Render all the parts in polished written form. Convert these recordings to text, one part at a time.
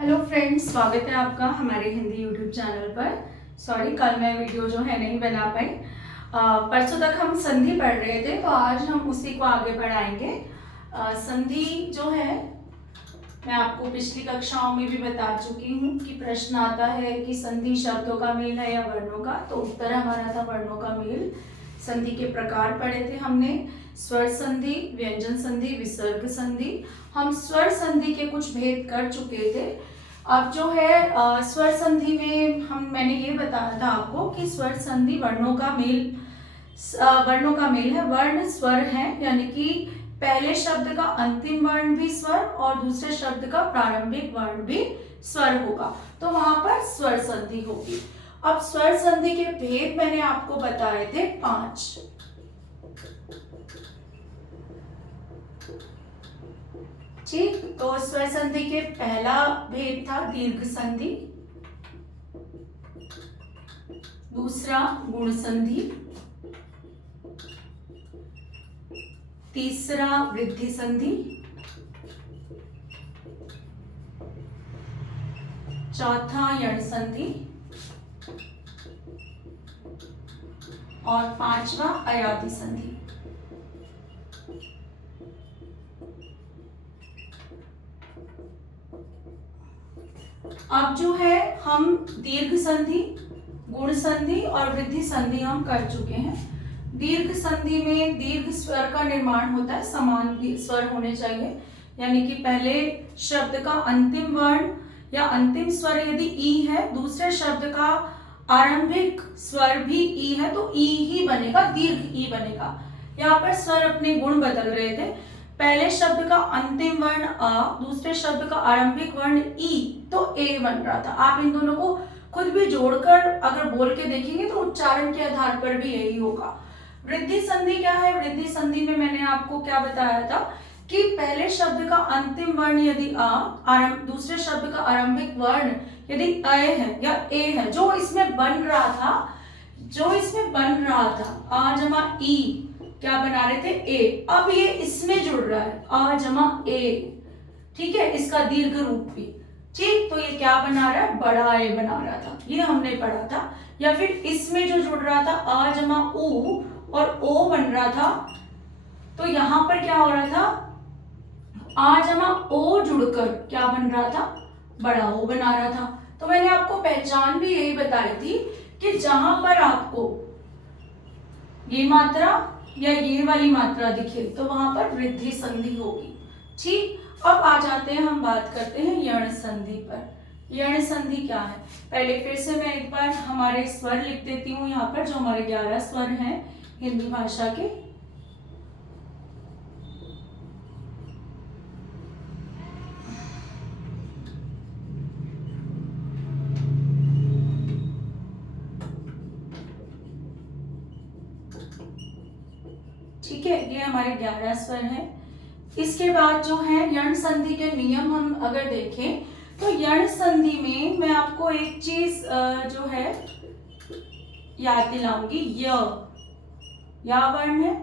Hello friends, स्वागत है आपका हमारे हिंदी यूट्यूब चैनल पर। सॉरी, कल मैं वीडियो जो है नहीं बना पाई। परसों तक हम संधि पढ़ रहे थे, तो आज हम उसी को आगे बढ़ाएंगे। संधि जो है, मैं आपको पिछली कक्षाओं में भी बता चुकी हूँ कि प्रश्न आता है कि संधि शब्दों का मेल है या वर्णों का। तो उत्तर हमारा था वर्णों का मेल। संधि के प्रकार पढ़े थे हमने, स्वर संधि, व्यंजन संधि, विसर्ग संधि। हम स्वर संधि के कुछ भेद कर चुके थे। अब जो है स्वर संधि में मैंने ये बताया था आपको कि स्वर संधि वर्णों का मेल है। वर्ण स्वर है, यानी कि पहले शब्द का अंतिम वर्ण भी स्वर और दूसरे शब्द का प्रारंभिक वर्ण भी स्वर होगा, तो वहां पर स्वर संधि होगी। अब स्वर संधि के भेद मैंने आपको बताए थे 5। ठीक, तो स्वर संधि के पहला भेद था दीर्घ संधि, दूसरा गुण संधि, तीसरा वृद्धि संधि, चौथा यण संधि और पांचवा अयादि संधि। अब जो है हम दीर्घ संधि, गुण संधि और वृद्धि संधि हम कर चुके हैं। दीर्घ संधि में दीर्घ स्वर का निर्माण होता है, समान स्वर होने चाहिए, यानी कि पहले शब्द का अंतिम वर्ण या अंतिम स्वर यदि ई है, दूसरे शब्द का आरंभिक स्वर भी ई है, तो ई ही बनेगा, दीर्घ ई बनेगा। यहाँ पर स्वर अपने गुण बदल रहे थे। पहले शब्द का अंतिम वर्ण अ, दूसरे शब्द का आरंभिक वर्ण ई, तो ए बन रहा था। आप इन दोनों को खुद भी जोड़कर अगर बोल के देखेंगे तो उच्चारण के आधार पर भी यही होगा। वृद्धि संधि क्या है? वृद्धि संधि में मैंने आपको क्या बताया था कि पहले शब्द का अंतिम वर्ण यदि अ, दूसरे शब्द का आरंभिक वर्ण यदि अ है या ए है, जो इसमें बन रहा था आ जमा ई, क्या बना रहे थे? ए। अब ये इसमें जुड़ रहा है, आ जमा ए, ठीक है, इसका दीर्घ रूप भी। ठीक, तो ये क्या बना रहा है? बड़ा ए बना रहा था, ये हमने पढ़ा था। या फिर इसमें जो जुड़ रहा था आ जमा ऊ और ओ बन रहा था, तो यहां पर क्या हो रहा था? आ जमा ओ जुड़कर क्या बन रहा था? बड़ा ओ बना रहा था। तो मैंने आपको पहचान भी यही बताई थी कि जहां पर आपको ये मात्रा या ये वाली मात्रा दिखे, तो वहां पर वृद्धि संधि होगी। ठीक, अब आ जाते हैं, हम बात करते हैं यण संधि पर। यण संधि क्या है? पहले फिर से मैं एक बार हमारे स्वर लिख देती हूँ यहाँ पर, जो हमारे 11 स्वर हैं हिंदी भाषा के। ठीक है, ये हमारे 11 स्वर हैं। इसके बाद जो है यण संधि के नियम हम अगर देखें, तो यण संधि में मैं आपको एक चीज जो है याद दिलाऊंगी। या वर्ण है,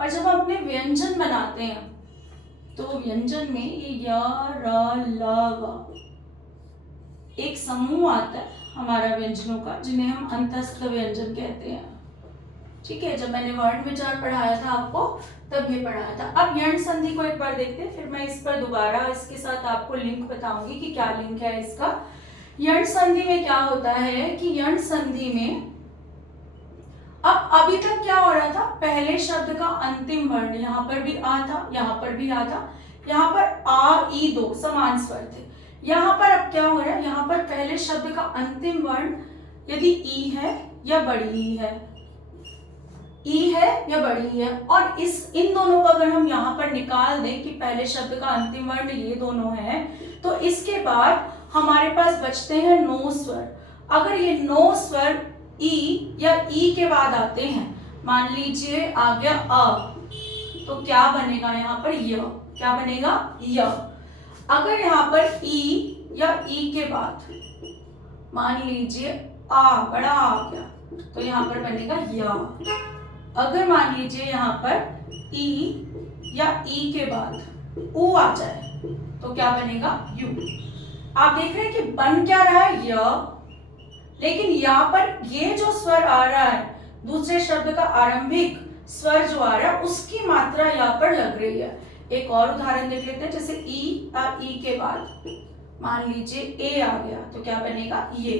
और जब हम अपने व्यंजन बनाते हैं तो व्यंजन में ये य, र, ल, व एक समूह आता है हमारा व्यंजनों का, जिन्हें हम अंतस्थ व्यंजन कहते हैं। ठीक है, जब मैंने वर्ण विचार पढ़ाया था आपको, तब ये पढ़ाया था। अब यण संधि को एक बार देखते हैं, फिर मैं इस पर दोबारा इसके साथ आपको लिंक बताऊंगी कि क्या लिंक है इसका। यण संधि में क्या होता है कि यण संधि में अब अभी तक क्या हो रहा था? पहले शब्द का अंतिम वर्ण, यहाँ पर भी आ था, यहाँ पर भी आ था, यहाँ पर आ ई दो समान स्वर थे। यहाँ पर अब क्या हो रहा है? यहाँ पर पहले शब्द का अंतिम वर्ण यदि ई है या बड़ी ई है, ई है या बड़ी है, और इन दोनों को अगर हम यहाँ पर निकाल दें कि पहले शब्द का अंतिम वर्ण ये दोनों है, तो इसके बाद हमारे पास बचते हैं 9 स्वर। अगर ये 9 स्वर ई या ई के बाद आते हैं, मान लीजिए आ गया अ, तो क्या बनेगा यहाँ पर? य। क्या बनेगा? य। अगर यहाँ पर ई या ई के बाद मान लीजिए आ, बड़ा आ गया, तो यहाँ पर बनेगा य। अगर मान लीजिए यहाँ पर ई या ई के बाद ऊ आ जाए, तो क्या बनेगा? यू। आप देख रहे हैं कि बन क्या रहा है य, लेकिन यहाँ पर ये जो स्वर आ रहा है दूसरे शब्द का आरंभिक स्वर जो आ रहा है उसकी मात्रा यहाँ पर लग रही है। एक और उदाहरण देख लेते हैं, जैसे ई और ई के बाद मान लीजिए ए आ गया तो क्या बनेगा ये।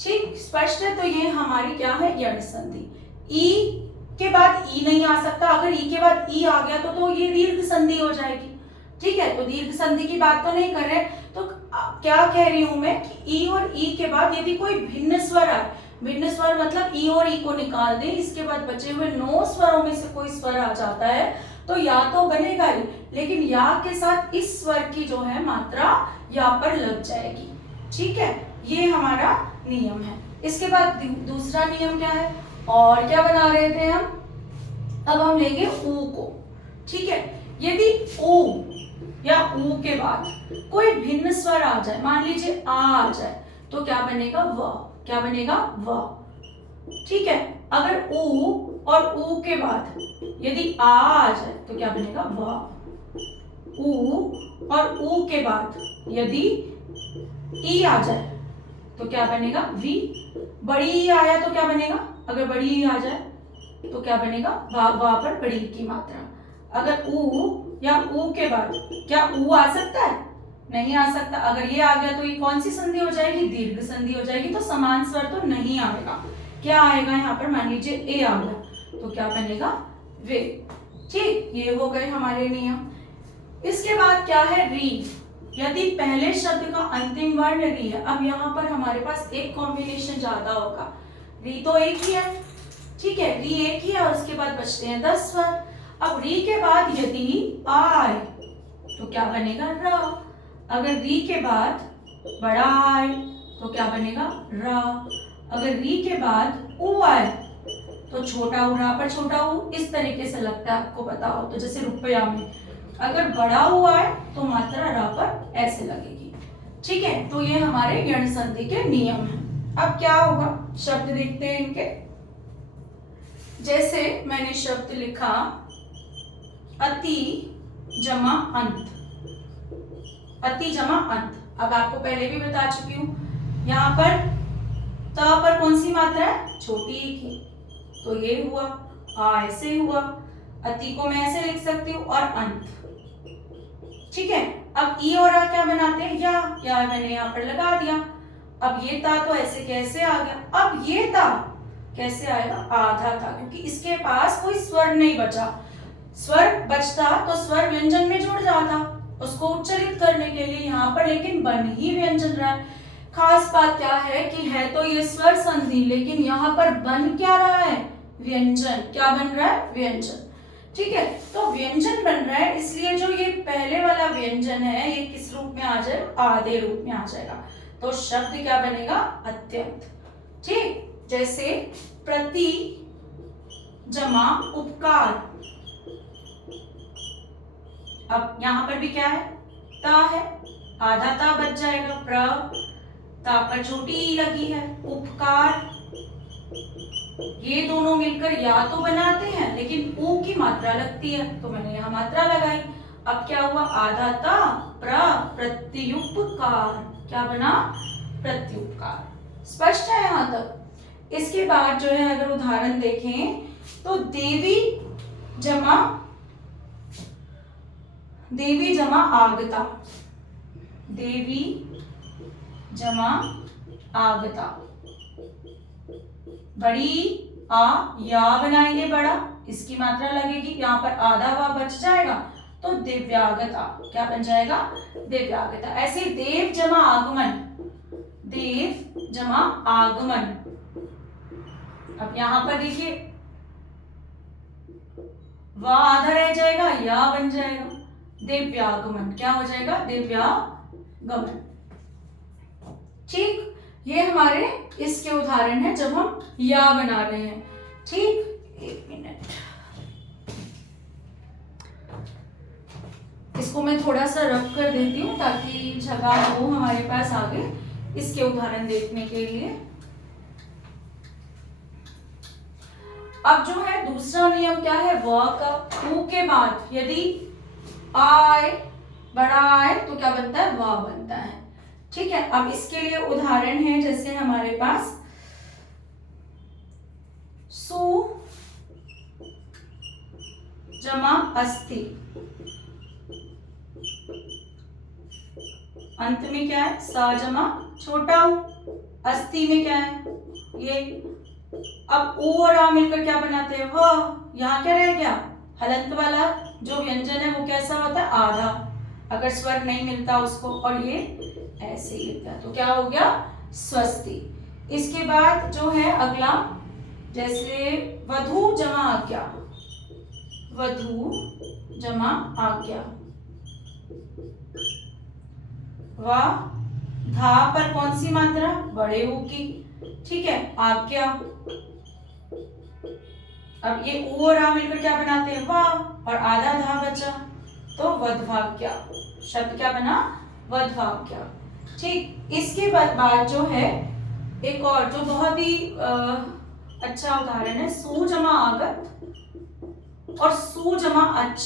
ठीक, स्पष्ट है। तो ये हमारी क्या है यण संधि। ई के बाद ई नहीं आ सकता, अगर ई के बाद ई आ गया तो ये दीर्घ संधि हो जाएगी। ठीक है, तो दीर्घ संधि की बात तो नहीं कर रहे, तो क्या कह रही हूं मैं कि ई और ई के बाद यदि कोई भिन्न स्वर आए, भिन्न स्वर मतलब ई और ई को निकाल दें, इसके बाद बचे हुए 9 स्वरों में से कोई स्वर आ जाता है तो या तो बनेगा ही, लेकिन या के साथ इस स्वर की जो है मात्रा यहाँ पर लग जाएगी। ठीक है, ये हमारा नियम है। इसके बाद दूसरा नियम क्या है, और क्या बना रहे थे हम, अब हम लेंगे ऊ को। ठीक है, यदि ऊ या ऊ के बाद कोई भिन्न स्वर आ जाए, मान लीजिए आ जाए, तो क्या बनेगा व, क्या बनेगा व। ठीक है, अगर ऊ और ऊ के बाद यदि आ जाए तो क्या बनेगा व। ऊ और ऊ के बाद यदि ई आ जाए तो क्या बनेगा वी। बड़ी ई आया तो क्या बनेगा, अगर बड़ी ई आ जाए तो क्या बनेगा वहां पर बड़ी की मात्रा। अगर ऊ या ऊ के बाद क्या ऊ आ सकता है, नहीं आ सकता। अगर ये आ गया तो ये कौन सी संधि हो जाएगी, दीर्घ संधि हो जाएगी। तो समान स्वर तो नहीं आएगा। क्या आएगा यहाँ पर, मान लीजिए ए आ गया तो क्या बनेगा वे। ठीक, ये हो गए हमारे नियम। इसके बाद क्या है री। यदि पहले शब्द का अंतिम वर्ण री है, अब यहाँ पर हमारे पास एक कॉम्बिनेशन ज्यादा होगा। री तो एक ही है, ठीक है, री एक ही है और उसके बाद बचते हैं 10 स्वर। अब री के बाद यदि आए तो क्या बनेगा र। अगर री के बाद बड़ा आए तो क्या बनेगा र। अगर री के बाद ऊ आए तो छोटा ऊ, रा पर छोटा ऊ, इस तरीके से लगता है, आपको पता हो तो। जैसे रुपया में अगर बड़ा ऊ आए तो मात्रा रा पर ऐसे लगेगी। ठीक है, तो ये हमारे यण संधि के नियम हैं। अब क्या होगा, शब्द देखते हैं इनके। जैसे मैंने शब्द लिखा अति जमा अंत, अति जमा अंत। अब आपको पहले भी बता चुकी हूं, यहाँ पर त पर कौन सी मात्रा है, छोटी एक ही, तो ये हुआ। आ ऐसे हुआ, अति को मैं ऐसे लिख सकती हूँ और अंत। ठीक है, अब ई और आ क्या बनाते हैं, या मैंने यहाँ पर लगा दिया। अब ये ता तो ऐसे कैसे आ गया, अब ये ता कैसे आएगा, आधा था, क्योंकि इसके पास कोई स्वर नहीं बचा। स्वर बचता तो स्वर व्यंजन में जुड़ जाता उसको उच्चारित करने के लिए, यहाँ पर लेकिन बन ही व्यंजन रहा है। खास बात क्या है कि है तो ये स्वर संधि, लेकिन यहाँ पर बन क्या रहा है, व्यंजन। क्या बन रहा है, व्यंजन। ठीक है, तो व्यंजन बन रहा है, इसलिए जो ये पहले वाला व्यंजन है ये किस रूप में आ जाए, आधे रूप में आ जाएगा। तो शब्द क्या बनेगा, अत्यंत। ठीक, जैसे प्रति जमा उपकार। अब यहां पर भी क्या है, ता है, आधा ता बच जाएगा, प्र, ता पर छोटी ई लगी है, उपकार। ये दोनों मिलकर या तो बनाते हैं, लेकिन ऊ की मात्रा लगती है, तो मैंने यहां मात्रा लगाई। अब क्या हुआ, आधा ता प्र, प्रत्युपकार। क्या बना, प्रत्युपकार। स्पष्ट है यहां तक। इसके बाद जो है अगर उदाहरण देखें तो देवी जमा आगता, देवी जमा आगता। बड़ी आ या बनाएंगे बड़ा, इसकी मात्रा लगेगी, यहाँ पर आधा वा बच जाएगा तो दिव्यागता। क्या बन जाएगा, दिव्यागता। ऐसे देव जमा आगमन, देव जमा आगमन। अब यहां पर देखिए वा आधा रह जाएगा, या बन जाएगा दिव्यागमन। क्या हो जाएगा, दिव्यागमन। ठीक, ये हमारे इसके उदाहरण है जब हम या बना रहे हैं। ठीक, एक मिनट, इसको मैं थोड़ा सा रफ कर देती हूँ ताकि जगह हो हमारे पास आगे इसके उदाहरण देखने के लिए। अब जो है दूसरा नियम क्या है, व का। ऊ के बाद यदि आए, बड़ा आए तो क्या बनता है, वा बनता है। ठीक है, अब इसके लिए उदाहरण है, जैसे हमारे पास सु जमा अस्ति, अंत में क्या है, स जमा छोटा ऊ, अस्ति में क्या है ये। अब ऊ और आ मिलकर क्या बनाते हैं, व। यहाँ क्या रह गया, हलंत वाला जो व्यंजन है वो कैसा होता है, आधा, अगर स्वर नहीं मिलता उसको, और ये ऐसे ही लिखता है, तो क्या हो गया, स्वस्ति। इसके बाद जो है अगला, जैसे वधू जमा आज्ञा, वधू जमा आज्ञा, वा धा पर कौन सी मात्रा, बड़े ऊ की, ठीक है, आज्ञा। अब ये ऊ और आ मिलकर क्या बनाते हैं, वा, और आधा धा बचा, तो वधवाज्ञा, शब्द क्या बना, वधवाज्ञा। ठीक, इसके बाद जो है एक और जो बहुत ही अच्छा उदाहरण है, सु जमा आगत और सु जमा अच,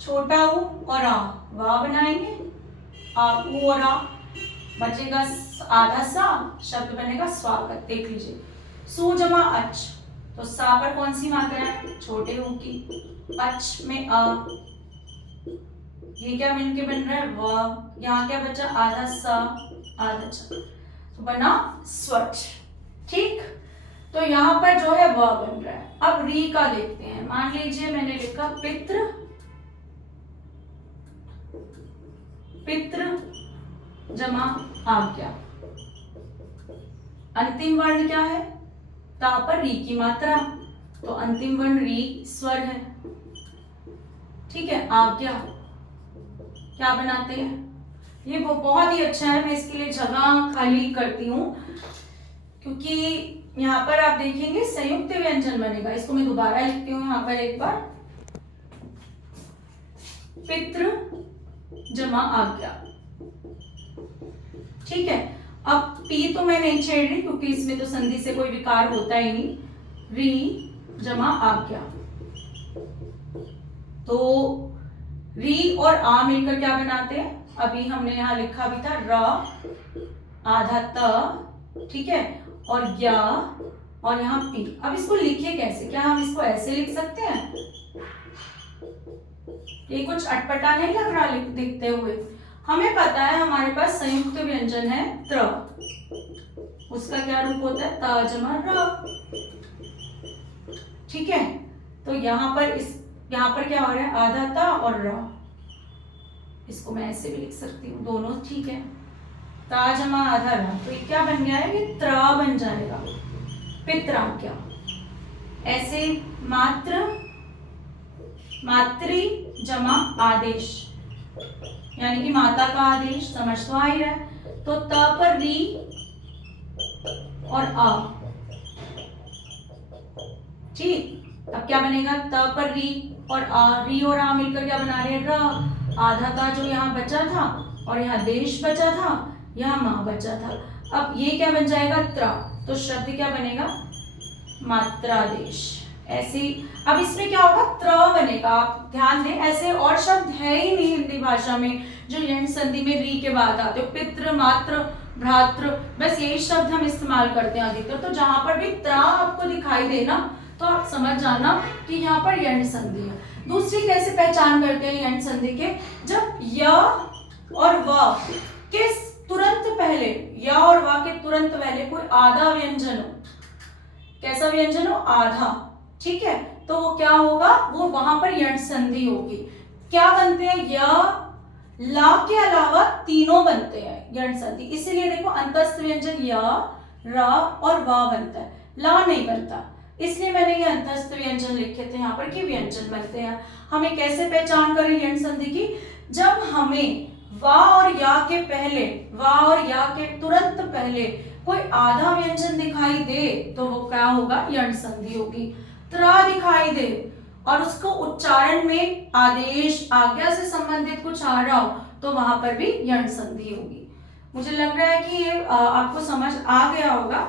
छोटा ऊ और आ, वा बनाएंगे, आ ऊ और आ बचेगा आधा सा, शब्द बनेगा स्वागत। देख लीजिए, सु जमा अच, तो सा पर कौन सी मात्रा है, छोटे ऊ की, अच में आ, ये क्या मिलके बन रहा है, व। यहाँ क्या बचा, आधा सा आधा च, तो बना स्वच्छ। ठीक, तो यहाँ पर जो है व बन रहा है। अब री का देखते हैं। मान लीजिए मैंने लिखा पितृ, पितृ जमा आज्ञा, अंतिम वर्ण क्या है, ता पर री की मात्रा, तो अंतिम वर्ण री स्वर है। ठीक है, आज्ञा क्या बनाते हैं, ये बहुत ही अच्छा है, मैं इसके लिए जगह खाली करती हूँ, क्योंकि यहाँ पर आप देखेंगे संयुक्त व्यंजन बनेगा। इसको मैं दोबारा लिखती हूँ यहाँ पर एक बार, पितृ जमा आज्ञा। ठीक है, अब पी तो मैं नहीं छेड़ रही क्योंकि इसमें तो संधि से कोई विकार होता ही नहीं, री जमा आज्ञा, तो री और आ मिलकर क्या बनाते हैं, अभी हमने यहाँ लिखा भी था, र आधा त, ठीक है, और ज्ञा, और यहाँ पी। अब इसको लिखे कैसे, क्या हम इसको ऐसे लिख सकते हैं, ये कुछ अटपटा नहीं लग रहा दिखते हुए। हमें पता है हमारे पास संयुक्त व्यंजन है त्र, उसका क्या रूप होता है, त जमा र। ठीक है, तो यहाँ पर क्या हो रहा है, आधा ता और र, इसको मैं ऐसे भी लिख सकती हूँ, दोनों ठीक है, ता जमा आधा र, तो ये क्या बन गया है, ये त्र बन जाएगा, पित्राज्ञा। ऐसे मात्र, मातृ जमा आदेश, यानी कि माता का आदेश, समझ तो आ ही रहा है, तो त पर री और आ, ठीक। अब क्या बनेगा, त पर री और आ, री और आ मिलकर क्या बना रहे हैं, र। आधा का जो यहाँ बचा था और यहाँ देश बचा था, यहाँ माँ बचा था, अब ये क्या बन जाएगा, त्र, तो शब्द क्या बनेगा, मात्रादेश। ऐसे अब इसमें क्या होगा, त्र बनेगा। आप ध्यान दें, ऐसे और शब्द है ही नहीं हिंदी भाषा में जो यण संधि में री के बाद आते हो, पितृ, मातृ, भ्रातृ, बस यही शब्द हम इस्तेमाल करते हैं अधिकतर। तो जहां पर भी त्र आपको दिखाई दे ना, तो आप समझ जाना कि यहाँ पर यण संधि है। दूसरी कैसे पहचान करते हैं यण संधि के, जब य और व के तुरंत पहले, य और व के तुरंत पहले कोई आधा व्यंजन हो, कैसा व्यंजन हो, आधा, ठीक है, तो वो क्या होगा, वो वहां पर यण संधि होगी। क्या बनते हैं, य ला के अलावा तीनों बनते हैं यण संधि, इसीलिए देखो अंतस्थ व्यंजन य, र और व बनता है, ला नहीं बनता, इसलिए मैंने ये अंतस्थ व्यंजन लिखे थे यहाँ पर कि व्यंजन बनते हैं। हमें कैसे पहचान करें यण संधि की, जब हमें वा और या के पहले, वा और या के तुरंत पहले कोई आधा व्यंजन दिखाई दे तो वो क्या होगा, यण संधि होगी। त्र दिखाई दे और उसको उच्चारण में आदेश, आज्ञा से संबंधित कुछ आ रहा हो तो वहां पर भी यण संधि होगी। मुझे लग रहा है कि ये आपको समझ आ गया होगा।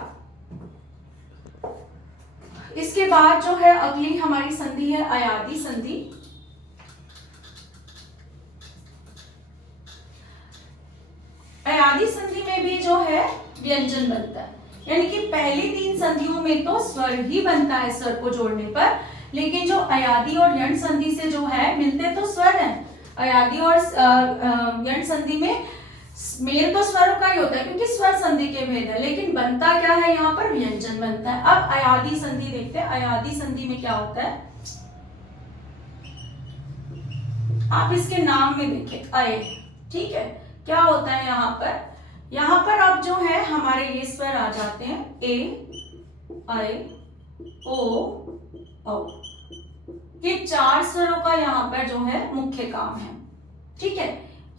इसके बाद जो है अगली हमारी संधि है अयादी संधि। अयादी संधि में भी जो है व्यंजन बनता है, यानी कि पहली 3 संधियों में तो स्वर ही बनता है स्वर को जोड़ने पर, लेकिन जो अयादी और यण संधि से जो है मिलते तो स्वर हैं। अयादी और यण संधि में मेल तो स्वरों का ही होता है क्योंकि स्वर संधि के भेद है, लेकिन बनता क्या है यहाँ पर व्यंजन बनता है। अब अयादी संधि देखते हैं। अयादी संधि में क्या होता है, आप इसके नाम में देखिए अय, ठीक है। क्या होता है यहाँ पर अब जो है हमारे ये स्वर आ जाते हैं ए, ऐ, ओ, औ। ये 4 स्वरों का यहाँ पर जो है मुख्य काम है, ठीक है।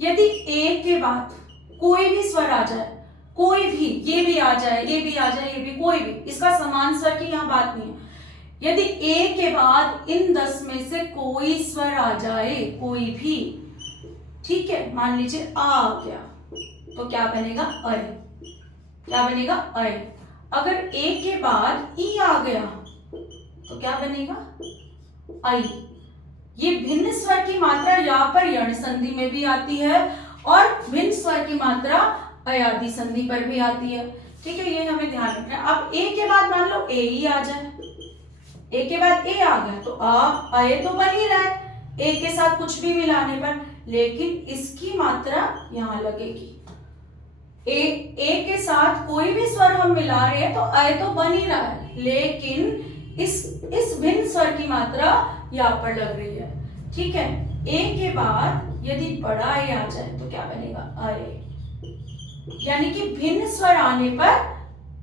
यदि ए के बाद कोई भी स्वर आ जाए, कोई भी, ये भी आ जाए, ये भी आ जाए, ये भी, कोई भी, इसका समान स्वर की यहाँ बात नहीं है। यदि ए के बाद इन 10 में से कोई स्वर आ जाए, कोई भी, ठीक है, मान लीजिए आ गया, तो क्या बनेगा अय, क्या बनेगा अय। अगर ए के बाद ई आ गया तो क्या बनेगा आई। ये भिन्न स्वर की मात्रा यहाँ पर यण संधि में भी आती है और भिन्न स्वर की मात्रा अयादी संधि पर भी आती है, ठीक है। ये हमें ध्यान रखना है। अब ए के बाद मान लो ए ही आ जाए, ए के बाद ए आ गया तो अय तो बन ही रहा है ए के साथ कुछ भी मिलाने पर, लेकिन इसकी मात्रा यहाँ लगेगी। ए के साथ कोई भी स्वर हम मिला रहे हैं तो अय तो बन ही रहा है, लेकिन इस भिन्न स्वर की मात्रा यहाँ पर लग रही है, ठीक है। ए के बाद यदि बड़ा ए आ जाए तो क्या बनेगा अय, यानी कि भिन्न स्वर आने पर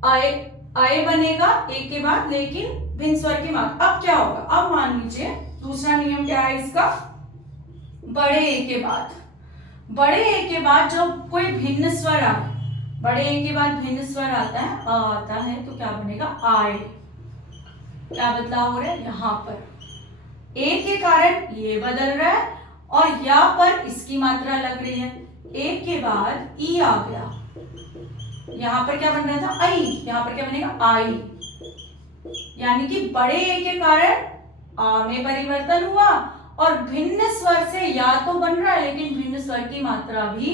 अय बनेगा ए के बाद, लेकिन भिन्न स्वर की मात्रा। अब क्या होगा, अब मान लीजिए दूसरा नियम क्या है इसका, बड़े ए के बाद जो कोई भिन्न स्वर आए, बड़े ए के बाद भिन्न स्वर आता है, अ आता है, तो क्या बनेगा आए। क्या बदलाव हो रहा है यहाँ पर, ए के कारण ये बदल रहा है और यहाँ पर इसकी मात्रा लग रही है। ए के बाद ई आ गया, यहाँ पर क्या बन रहा था आई, यहाँ पर क्या बनेगा आई, यानी कि बड़े ए के कारण आ में परिवर्तन हुआ और भिन्न स्वर से या तो बन रहा है लेकिन भिन्न स्वर की मात्रा भी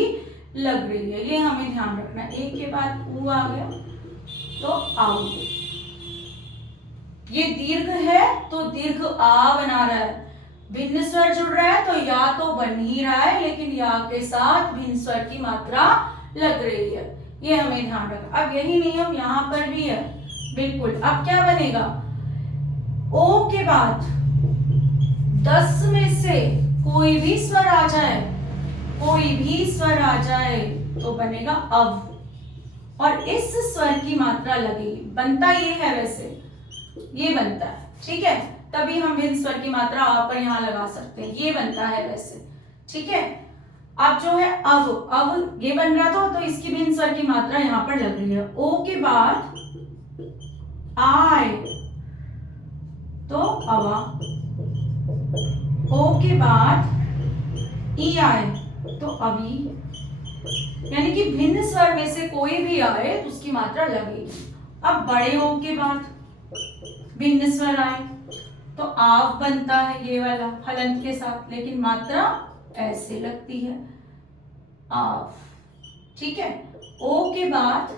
लग रही है, ये हमें ध्यान रखना है। ए के बाद ऊ आ गया तो आऊ, ये दीर्घ है तो दीर्घ आ बना रहा है, भिन्न स्वर जुड़ रहा है तो या तो बन ही रहा है लेकिन या के साथ भिन्न स्वर की मात्रा लग रही है, ये हमें ध्यान रखना। अब यही नियम यहाँ पर भी है बिल्कुल। अब क्या बनेगा, ओ के बाद 10 में से कोई भी स्वर आ जाए, कोई भी स्वर आ जाए तो बनेगा अव और इस स्वर की मात्रा लगेगी। बनता ये है, वैसे ये बनता है, ठीक है, तभी हम भिन्न स्वर की मात्रा आ पर यहाँ लगा सकते हैं, ये बनता है वैसे, ठीक है। अब जो है अब ये बन रहा था तो इसकी भिन्न स्वर की मात्रा यहाँ पर लग रही है। ओ के बाद आए तो अवा, ओ के बाद ई आए तो अभी, यानी कि भिन्न स्वर में से कोई भी आए तो उसकी मात्रा लगेगी। अब बड़े ओ के बाद भिन्न स्वर आए तो आव बनता है ये वाला हलंत के साथ, लेकिन मात्रा ऐसे लगती है आव, ठीक है। ओ के बाद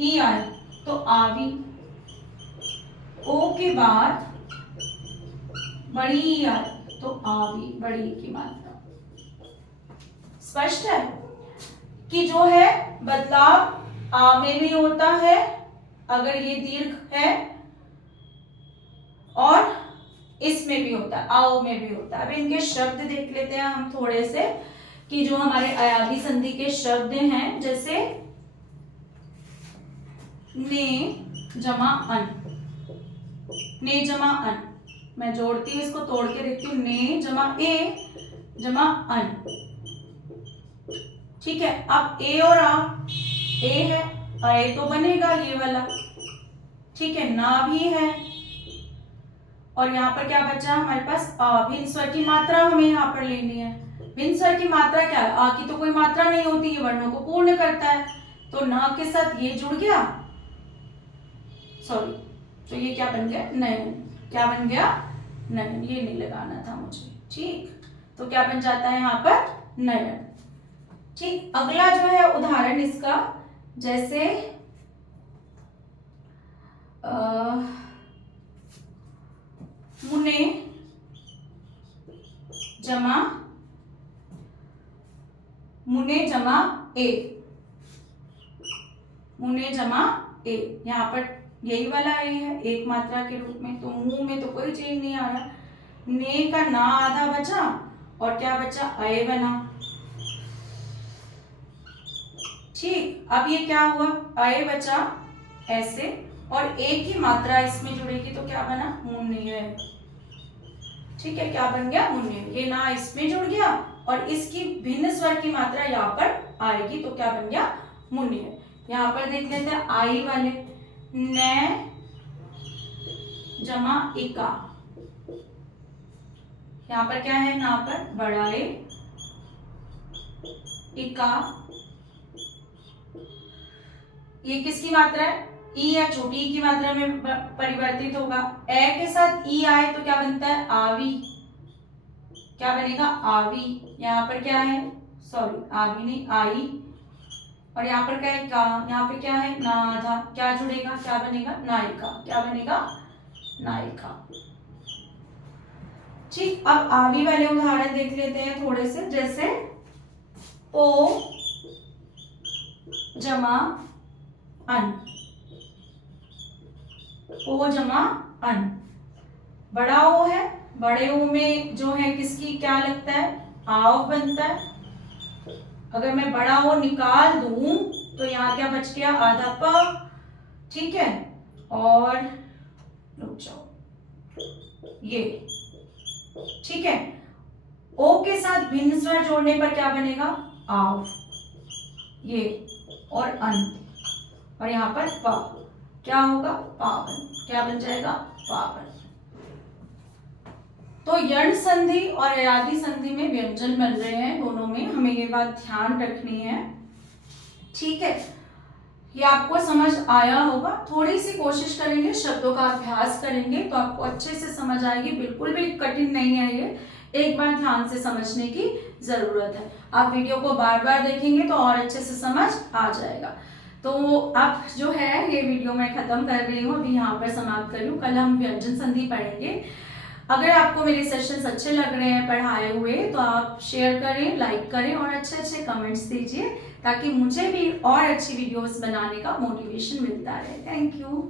ई आए तो आवी, ओ के बाद बड़ी ई आए तो आवी, बड़ी की मात्रा। स्पष्ट है कि जो है बदलाव आ में भी होता है अगर ये दीर्घ है और इसमें भी होता है, आओ में भी होता है। अब इनके शब्द देख लेते हैं हम थोड़े से कि जो हमारे अयादी संधि के शब्द हैं, जैसे ने जमा अन, ने जमा अन, मैं जोड़ती हूँ इसको, तोड़ के देखती हूँ, ने जमा ए जमा अन, ठीक है। अब ए और आ, ए है ए तो बनेगा ये वाला, ठीक है, ना भी है और यहाँ पर क्या बचा हमारे पास आ। भिन्न स्वर की मात्रा हमें यहाँ पर लेनी है। भिन्न स्वर की मात्रा क्या है, आ की तो कोई मात्रा नहीं होती, ये वर्णों को पूर्ण करता है, तो ना के साथ ये जुड़ गया, सॉरी, तो ये क्या बन गया नयन, क्या बन गया नयन, ये नहीं लगाना था मुझे, ठीक, तो क्या बन जाता है यहाँ पर नयन, ठीक, अगला जो है उदाहरण इसका, जैसे मुने जमा ए, मुने जमा ए, यहाँ पर यही वाला ए है एक मात्रा के रूप में, तो मुंह में तो कोई चेंज नहीं आ रहा। ने का ना आधा बचा और क्या बचा, अय बना। ठीक, अब ये क्या हुआ, अय बचा ऐसे और एक ही मात्रा इसमें जुड़ेगी तो क्या बना, मुन्य। ठीक है, क्या बन गया, मुन्य। ये ना इसमें जुड़ गया और इसकी भिन्न स्वर की मात्रा यहाँ पर आएगी तो क्या बन गया, मुन्य। यहाँ पर देख लेते हैं आई वाले, न जमा इका, यहाँ पर क्या है, ना पर बड़ा ए, इका, ये किसकी मात्रा है, ई या छोटी ई की मात्रा में परिवर्तित होगा। ए के साथ ई आए तो क्या बनता है, आवी, क्या बनेगा, आवी। यहाँ पर क्या है, सॉरी आवी नहीं, आई, और यहाँ पर क्या है, का, यहाँ पे क्या है, ना आधा, क्या जुड़ेगा, क्या बनेगा, नायिका, क्या बनेगा, नायिका। ठीक, अब आवी वाले उदाहरण देख लेते हैं थोड़े से, जैसे ओ जमा अन, ओ जमा अन, बड़ा ओ है, बड़े ओ में जो है किसकी क्या लगता है, आव बनता है। अगर मैं बड़ा ओ निकाल दूं तो यहाँ क्या बच गया, आधा प। ठीक है, और रुक जाओ, ये ठीक है, ओ के साथ भिन्न स्वर जोड़ने पर क्या बनेगा, आव, ये, और अन, और यहाँ पर प, क्या होगा, पावन, क्या बन जाएगा, पावन। तो यण संधि और अयादि संधि में व्यंजन बन रहे हैं दोनों में, हमें ये बात ध्यान रखनी है। ठीक है, ये आपको समझ आया होगा। थोड़ी सी कोशिश करेंगे, शब्दों का अभ्यास करेंगे तो आपको अच्छे से समझ आएगी, बिल्कुल भी कठिन नहीं है ये, एक बार ध्यान से समझने की जरूरत है। आप वीडियो को बार बार देखेंगे तो और अच्छे से समझ आ जाएगा। तो अब जो है ये वीडियो मैं खत्म कर रही हूँ, अभी यहाँ पर समाप्त कर रही हूँ। कल हम व्यंजन संधि पढ़ेंगे। अगर आपको मेरे सेशंस अच्छे लग रहे हैं पढ़ाए हुए तो आप शेयर करें, लाइक करें और अच्छे अच्छे कमेंट्स दीजिए, ताकि मुझे भी और अच्छी वीडियोस बनाने का मोटिवेशन मिलता रहे। Thank you.